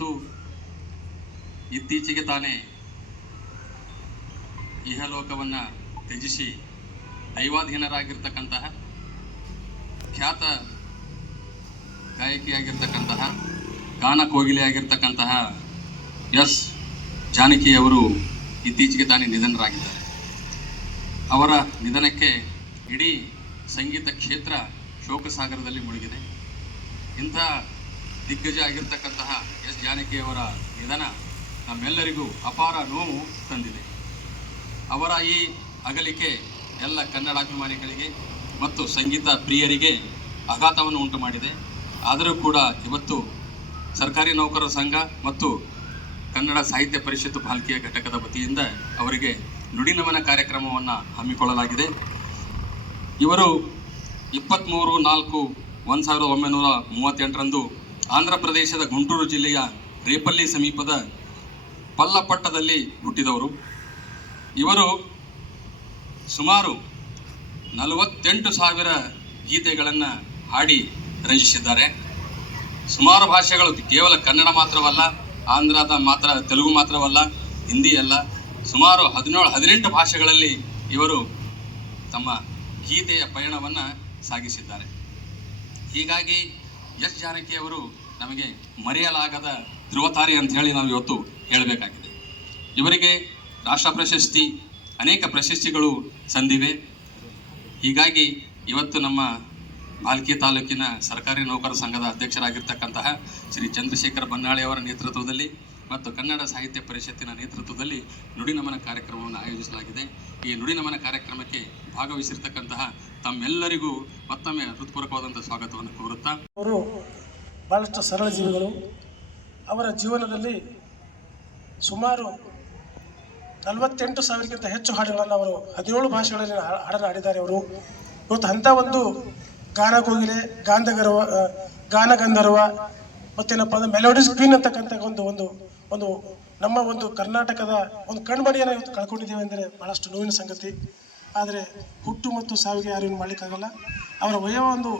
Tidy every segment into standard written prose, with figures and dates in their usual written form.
ಇವತ್ತು ಇತ್ತೀಚೆಗೆ ತಾನೇ ಇಹಲೋಕವನ್ನು ತ್ಯಜಿಸಿ ದೈವಾಧೀನರಾಗಿರ್ತಕ್ಕಂತಹ ಖ್ಯಾತ ಗಾಯಕಿಯಾಗಿರ್ತಕ್ಕಂತಹ ಗಾನ ಕೋಗಿಲೆಯಾಗಿರ್ತಕ್ಕಂತಹ ಎಸ್ ಜಾನಕಿಯವರು ಇತ್ತೀಚೆಗೆ ತಾನೇ ನಿಧನರಾಗಿದ್ದಾರೆ. ಅವರ ನಿಧನಕ್ಕೆ ಇಡೀ ಸಂಗೀತ ಕ್ಷೇತ್ರ ಶೋಕಸಾಗರದಲ್ಲಿ ಮುಳುಗಿದೆ. ಇಂಥ ದಿಗ್ಗಜ ಆಗಿರ್ತಕ್ಕಂತಹ ಎಸ್ ಜಾನಕಿಯವರ ನಿಧನ ನಮ್ಮೆಲ್ಲರಿಗೂ ಅಪಾರ ನೋವು ತಂದಿದೆ. ಅವರ ಈ ಅಗಲಿಕೆ ಎಲ್ಲ ಕನ್ನಡಾಭಿಮಾನಿಗಳಿಗೆ ಮತ್ತು ಸಂಗೀತ ಪ್ರಿಯರಿಗೆ ಆಘಾತವನ್ನು ಉಂಟು ಮಾಡಿದೆ. ಆದರೂ ಕೂಡ ಇವತ್ತು ಸರ್ಕಾರಿ ನೌಕರರ ಸಂಘ ಮತ್ತು ಕನ್ನಡ ಸಾಹಿತ್ಯ ಪರಿಷತ್ತು ಭಾಲ್ಕಿಯ ಘಟಕದ ವತಿಯಿಂದ ಅವರಿಗೆ ನುಡಿ ನಮನ ಕಾರ್ಯಕ್ರಮವನ್ನು ಹಮ್ಮಿಕೊಳ್ಳಲಾಗಿದೆ. ಇವರು 23/4/1938 ಆಂಧ್ರ ಪ್ರದೇಶದ ಗುಂಟೂರು ಜಿಲ್ಲೆಯ ರೇಪಲ್ಲಿ ಸಮೀಪದ ಪಲ್ಲಪಟ್ಟದಲ್ಲಿ ಹುಟ್ಟಿದವರು. ಇವರು ಸುಮಾರು 48,000 ಗೀತೆಗಳನ್ನು ಹಾಡಿ ರಂಜಿಸಿದ್ದಾರೆ. ಸುಮಾರು ಭಾಷೆಗಳು, ಕೇವಲ ಕನ್ನಡ ಮಾತ್ರವಲ್ಲ, ಆಂಧ್ರದ ಮಾತ್ರ, ತೆಲುಗು ಮಾತ್ರವಲ್ಲ, ಹಿಂದಿ ಅಲ್ಲ, ಸುಮಾರು 17-18 ಭಾಷೆಗಳಲ್ಲಿ ಇವರು ತಮ್ಮ ಗೀತೆಯ ಪಯಣವನ್ನು ಸಾಗಿಸಿದ್ದಾರೆ. ಹೀಗಾಗಿ ಎಸ್ ಜಾನಕಿಯವರು ನಮಗೆ ಮರೆಯಲಾಗದ ಧ್ರುವತಾರೆ ಅಂತ ಹೇಳಿ ನಾವು ಇವತ್ತು ಹೇಳಬೇಕಾಗಿದೆ. ಇವರಿಗೆ ರಾಷ್ಟ್ರ ಪ್ರಶಸ್ತಿ, ಅನೇಕ ಪ್ರಶಸ್ತಿಗಳು ಸಂದಿವೆ. ಹೀಗಾಗಿ ಇವತ್ತು ನಮ್ಮ ಭಾಲ್ಕಿ ತಾಲೂಕಿನ ಸರ್ಕಾರಿ ನೌಕರ ಸಂಘದ ಅಧ್ಯಕ್ಷರಾಗಿರ್ತಕ್ಕಂತಹ ಶ್ರೀ ಚಂದ್ರಶೇಖರ ಬನ್ನಾಳಿ ಅವರ ನೇತೃತ್ವದಲ್ಲಿ ಮತ್ತು ಕನ್ನಡ ಸಾಹಿತ್ಯ ಪರಿಷತ್ತಿನ ನೇತೃತ್ವದಲ್ಲಿ ನುಡಿ ನಮನ ಕಾರ್ಯಕ್ರಮವನ್ನು ಆಯೋಜಿಸಲಾಗಿದೆ. ಈ ನುಡಿ ನಮನ ಕಾರ್ಯಕ್ರಮಕ್ಕೆ ಭಾಗವಹಿಸಿರ್ತಕ್ಕಂತಹ ತಮ್ಮೆಲ್ಲರಿಗೂ ಮತ್ತೊಮ್ಮೆ ಹೃತ್ಪೂರ್ವಕವಾದಂಥ ಸ್ವಾಗತವನ್ನು ಕೋರುತ್ತಾ, ಅವರು ಭಾಳಷ್ಟು ಸರಳ ಜೀವಿಗಳು. ಅವರ ಜೀವನದಲ್ಲಿ ಸುಮಾರು 48,000ಕ್ಕಿಂತ ಹೆಚ್ಚು ಹಾಡುಗಳನ್ನು ಅವರು 17 ಭಾಷೆಗಳಲ್ಲಿ ಹಾಡನ್ನು ಹಾಡಿದ್ದಾರೆ. ಅವರು ಇವತ್ತು ಅಂಥ ಒಂದು ಗಾನ ಕೋಗಿಲೆ, ಗಾನಗಂಧರ್ವ ಮತ್ತೇನಪ್ಪ ಅಂದರೆ ಮೆಲೋಡಿಸ್ ಕ್ವೀನ್ ಅಂತಕ್ಕಂಥ ಒಂದು ನಮ್ಮ ಒಂದು ಕರ್ನಾಟಕದ ಒಂದು ಕಣ್ಮಣಿಯನ್ನು ಇವತ್ತು ಕಳ್ಕೊಂಡಿದ್ದೇವೆ ಅಂದರೆ ಭಾಳಷ್ಟು ನೋವಿನ ಸಂಗತಿ. ಆದರೆ ಹುಟ್ಟು ಮತ್ತು ಸಾವಿಗೆ ಯಾರು ಮಾಡಲಿಕ್ಕಾಗಲ್ಲ. ಅವರ ವಯವ ಒಂದು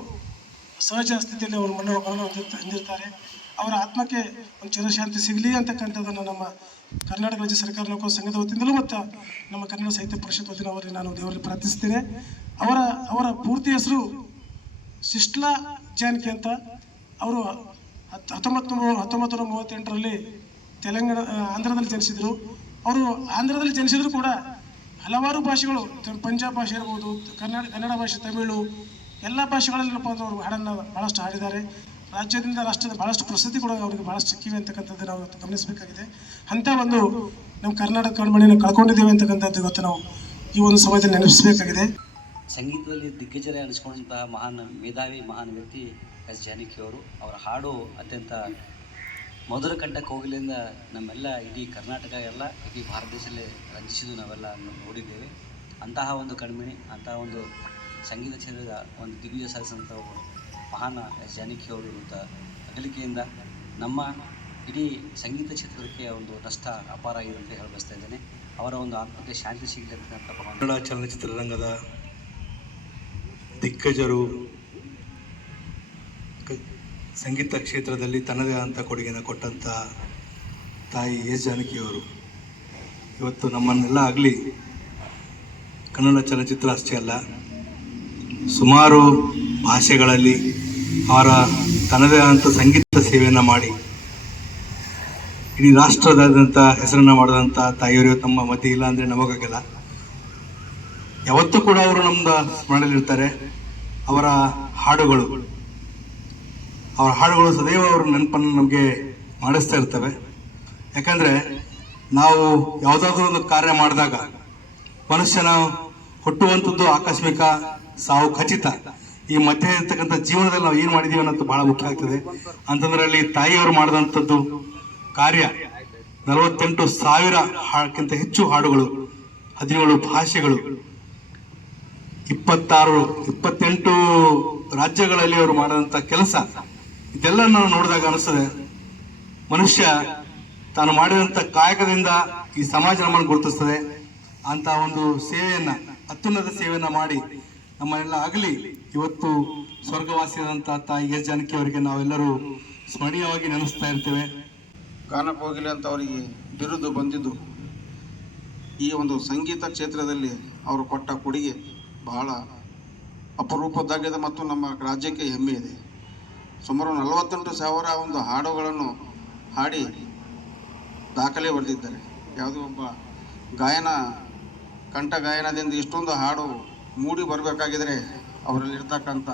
ಸಹಜ ಸ್ಥಿತಿಯಲ್ಲಿ ಅವರು ಮಣ್ಣು ಹೊಂದಿರ್ತಾರೆ. ಅವರ ಆತ್ಮಕ್ಕೆ ಒಂದು ಚಿರಶಾಂತಿ ಸಿಗಲಿ ಅಂತಕ್ಕಂಥದ್ದನ್ನು ನಮ್ಮ ಕರ್ನಾಟಕ ರಾಜ್ಯ ಸರ್ಕಾರ ನೌಕರರ ಸಂಘದ ವತಿಯಿಂದಲೂ ಮತ್ತು ನಮ್ಮ ಕನ್ನಡ ಸಾಹಿತ್ಯ ಪರಿಷತ್ ವತಿಯಿಂದ ಅವರಿಗೆ ನಾನು ದೇವರಲ್ಲಿ ಪ್ರಾರ್ಥಿಸ್ತೇನೆ. ಅವರ ಪೂರ್ತಿ ಹೆಸರು ಸಿಸ್ಲಾ ಜಾನಕಿ ಅಂತ. ಅವರು 1938ರಲ್ಲಿ ಆಂಧ್ರದಲ್ಲಿ ಜನಿಸಿದರು. ಅವರು ಆಂಧ್ರದಲ್ಲಿ ಜನಿಸಿದ್ರು ಕೂಡ ಹಲವಾರು ಭಾಷೆಗಳು, ಪಂಜಾಬ್ ಭಾಷೆ ಇರ್ಬೋದು, ಕನ್ನಡ ಭಾಷೆ, ತಮಿಳು, ಎಲ್ಲ ಭಾಷೆಗಳಲ್ಲಪ್ಪ ಅಂದ್ರೆ ಅವರು ಹಾಡನ್ನು ಭಾಳಷ್ಟು ಹಾಡಿದ್ದಾರೆ. ರಾಜ್ಯದಿಂದ ರಾಷ್ಟ್ರದ ಭಾಳಷ್ಟು ಪ್ರಸಿದ್ಧಿ ಕೂಡ ಅವರಿಗೆ ಭಾಳಷ್ಟು ಸಿಕ್ಕಿವೆ ಅಂತಕ್ಕಂಥದ್ದು ನಾವು ಇವತ್ತು ಗಮನಿಸಬೇಕಾಗಿದೆ. ಅಂಥ ಒಂದು ನಮ್ಮ ಕರ್ನಾಟಕ ಕಣ್ಮಣಿಯನ್ನು ಕಳ್ಕೊಂಡಿದ್ದೇವೆ ಅಂತಕ್ಕಂಥದ್ದು ಇವತ್ತು ನಾವು ಈ ಒಂದು ಸಮಯದಲ್ಲಿ ನೆನಪಿಸಬೇಕಾಗಿದೆ. ಸಂಗೀತದಲ್ಲಿ ದಿಗ್ಗಜರೇ ಅನಿಸ್ಕೊಂಡಂತಹ ಮೇಧಾವಿ ಮಹಾನ್ ವ್ಯಕ್ತಿ ಎಸ್ ಜಾನಕಿಯವರು. ಅವರ ಹಾಡು ಅತ್ಯಂತ ಮಧುರ ಕಂಠ ಕೋಗಿಲೆಯಿಂದ ನಮ್ಮೆಲ್ಲ ಇಡೀ ಕರ್ನಾಟಕ ಎಲ್ಲ ಇಡೀ ಭಾರತ ದೇಶದಲ್ಲಿ ರಂಜಿಸಿದ್ದು ನಾವೆಲ್ಲ ನೋಡಿದ್ದೇವೆ. ಅಂತಹ ಒಂದು ಕಣ್ಮಣಿ, ಅಂತಹ ಒಂದು ಸಂಗೀತ ಕ್ಷೇತ್ರದ ಒಂದು ದಿಗ್ವಿಜಯ ಸಾಧಿಸಿದಂಥ ಒಬ್ಬರು ಮಹಾನ್ ಎಸ್ ಜಾನಕಿಯವರು ಇವತ್ತು ಅಗಲಿಕೆಯಿಂದ ನಮ್ಮ ಇಡೀ ಸಂಗೀತ ಕ್ಷೇತ್ರಕ್ಕೆ ಒಂದು ನಷ್ಟ ಅಪಾರ ಆಗಿದೆ ಅಂತ ಹೇಳಿ ಬಯಸ್ತಾ ಇದ್ದೇನೆ. ಅವರ ಒಂದು ಆತ್ಮಕ್ಕೆ ಶಾಂತಿ ಸಿಗಲಿ ಅಂತಕ್ಕಂಥ ಕನ್ನಡ ಚಲನಚಿತ್ರರಂಗದ ದಿಗ್ಗಜರು, ಸಂಗೀತ ಕ್ಷೇತ್ರದಲ್ಲಿ ತನ್ನದೇ ಆದಂಥ ಕೊಡುಗೆಯನ್ನು ಕೊಟ್ಟಂಥ ತಾಯಿ ಎಸ್ ಜಾನಕಿಯವರು ಇವತ್ತು ನಮ್ಮನ್ನೆಲ್ಲ ಆಗಲಿ ಕನ್ನಡ ಚಲನಚಿತ್ರ ಅಷ್ಟೇ ಅಲ್ಲ, ಸುಮಾರು ಭಾಷೆಗಳಲ್ಲಿ ಅವರ ತನ್ನದೇ ಆದಂಥ ಸಂಗೀತ ಸೇವೆಯನ್ನು ಮಾಡಿ ಇಡೀ ರಾಷ್ಟ್ರದಾದ್ಯಂತ ಹೆಸರನ್ನು ಮಾಡಿದಂಥ ತಾಯಿಯವರು ತಮ್ಮ ಮಧ್ಯೆ ಇಲ್ಲ ಅಂದರೆ ನಮಗಾಗಲ್ಲ. ಯಾವತ್ತೂ ಕೂಡ ಅವರು ನಮ್ಮದು ಸ್ಮರಣೆಯಲ್ಲಿರ್ತಾರೆ. ಅವರ ಹಾಡುಗಳು ಸದೈವ ಅವರ ನೆನಪನ್ನು ನಮಗೆ ಮಾಡಿಸ್ತಾ ಇರ್ತವೆ. ಯಾಕಂದರೆ ನಾವು ಯಾವುದಾದ್ರೂ ಒಂದು ಕಾರ್ಯ ಮಾಡಿದಾಗ ಮನುಷ್ಯನ ಹುಟ್ಟುವಂಥದ್ದು ಆಕಸ್ಮಿಕ, ಸಾವು ಖಚಿತ. ಈ ಮಧ್ಯೆ ಇರ್ತಕ್ಕಂಥ ಜೀವನದಲ್ಲಿ ನಾವು ಏನು ಮಾಡಿದ್ದೀವಿ ಅನ್ನೋದು ಬಹಳ ಮುಖ್ಯ ಆಗ್ತದೆ. ಅಂತಂದ್ರಲ್ಲಿ ತಾಯಿಯವರು ಮಾಡಿದಂಥದ್ದು ಕಾರ್ಯ 48,000ಕ್ಕಿಂತ ಹೆಚ್ಚು ಹಾಡುಗಳು, 17 ಭಾಷೆಗಳು, 28 ರಾಜ್ಯಗಳಲ್ಲಿ ಅವರು ಮಾಡಿದಂಥ ಕೆಲಸ, ಇದೆಲ್ಲ ನಾವು ನೋಡಿದಾಗ ಅನಿಸ್ತದೆ ಮನುಷ್ಯ ತಾನು ಮಾಡಿದಂಥ ಕಾಯಕದಿಂದ ಈ ಸಮಾಜ ನಮ್ಮನ್ನು ಗುರುತಿಸ್ತದೆ ಅಂತ ಒಂದು ಸೇವೆಯನ್ನು, ಅತ್ಯುನ್ನತ ಸೇವೆಯನ್ನು ಮಾಡಿ ನಮ್ಮನ್ನೆಲ್ಲ ಆಗಲಿ ಇವತ್ತು ಸ್ವರ್ಗವಾಸಿಯಾದಂಥ ತಾಯಿ ಎಸ್ ಜಾನಕಿ ಅವರಿಗೆ ನಾವೆಲ್ಲರೂ ಸ್ಮರಣೀಯವಾಗಿ ನೆನೆಸ್ತಾ ಇರ್ತೇವೆ. ಗಾನಕೋಗಿಲೆ ಅಂತ ಅವರಿಗೆ ಬಿರುದು ಬಂದಿದ್ದು ಈ ಒಂದು ಸಂಗೀತ ಕ್ಷೇತ್ರದಲ್ಲಿ ಅವರು ಕೊಟ್ಟ ಕೊಡುಗೆ ಬಹಳ ಅಪರೂಪದ್ದಾಗಿದೆ ಮತ್ತು ನಮ್ಮ ರಾಜ್ಯಕ್ಕೆ ಹೆಮ್ಮೆ ಇದೆ. ಸುಮಾರು 48,000 ಒಂದು ಹಾಡುಗಳನ್ನು ಹಾಡಿ ದಾಖಲೆ ಬರೆದಿದ್ದಾರೆ. ಯಾವುದೋ ಒಬ್ಬ ಕಂಠ ಗಾಯನದಿಂದ ಇಷ್ಟೊಂದು ಹಾಡು ಮೂಡಿ ಬರಬೇಕಾಗಿದ್ರೆ ಅವರಲ್ಲಿರ್ತಕ್ಕಂಥ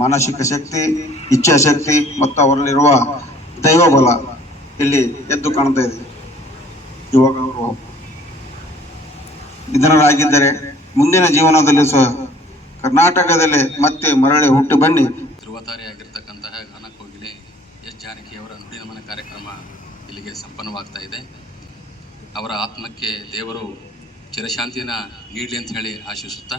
ಮಾನಸಿಕ ಶಕ್ತಿ, ಇಚ್ಛಾಶಕ್ತಿ ಮತ್ತು ಅವರಲ್ಲಿರುವ ದೈವಬಲ ಇಲ್ಲಿ ಎದ್ದು ಕಾಣ್ತಾ ಇದೆ. ಇವಾಗ ಅವರು ನಿಧನರಾಗಿದ್ದರೆ ಮುಂದಿನ ಜೀವನದಲ್ಲಿ ಕರ್ನಾಟಕದಲ್ಲೇ ಮತ್ತೆ ಮರಳಿ ಹುಟ್ಟು ಬನ್ನಿ. ಧ್ರುವತಾರೆಯಾಗಿರ್ತಕ್ಕಂತಹ ಗಾನಕೋಗಿಲೆ ಎಸ್ ಜಾನಕಿಯವರ ನುಡಿ ನಮನ ಕಾರ್ಯಕ್ರಮ ಇಲ್ಲಿಗೆ ಸಂಪನ್ನವಾಗ್ತಾ ಇದೆ. ಅವರ ಆತ್ಮಕ್ಕೆ ದೇವರು ಚಿರಶಾಂತಿಯನ್ನು ನೀಡಲಿ ಅಂತ ಹೇಳಿ ಆಶಿಸುತ್ತಾ